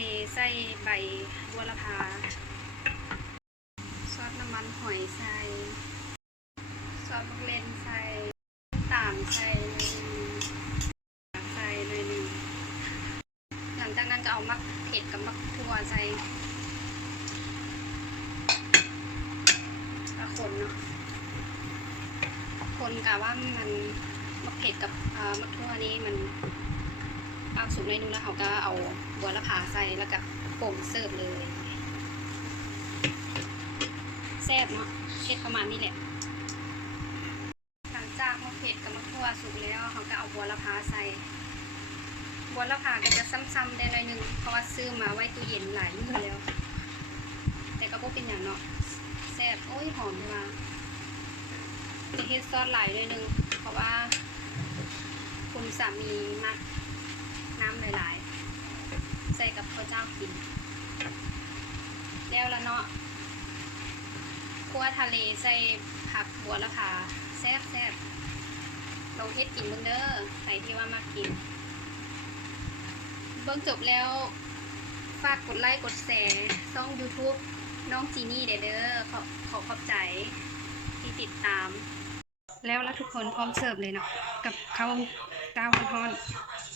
เลใส่ใบบัวละพาซอสน้ำมันหอยใส่ซอสมะเขือใส่ตามใส่เลยหนึ่งหลังจากนั้นก็เอามักเผ็ดกับมักทั่วใส่คนเนาะคนกะว่ามันมักเผ็ดกับมักทั่วนี้มันเอาสุกในนึงแล้วเขาก็เอาบัวละพาใส่แล้วก็โป่งเสิร์ฟเลยแซ่บเนาะเผ็ดประมาณนี้แหละหลังจากมักเผ็ดกับมักทั่วสุกแล้วเขาก็เอาบัวละพาใส่บัวละพาก็จะซ้ำๆได้หน่อยนึงเพราะว่าซื้อมาไว้ตู้เย็นหลายมื้อแล้วแต่ก็บ่เป็นอย่างเนาะแซ่บโอ้ยหอมมากจะเฮ็ดซอสหลายหน่อยนึงเพราะว่าคุณสามีมักน้ำหลายๆใส่กับข้าวเจ้ากินแล้วเนาะคั่วทะเลใส่ผักบัวละพาแซ่บลองเฮ็ดกินเบิ่งเด้อใครที่ว่ามากินเบิ่งจบแล้วฝากกดไลค์กดแชร์ช่อง YouTube น้องจีนี่เด้อขอบใจที่ติดตามแล้วทุกคนพร้อมเสิร์ฟเลยเนาะกับข้าวเจ้าร้อนๆ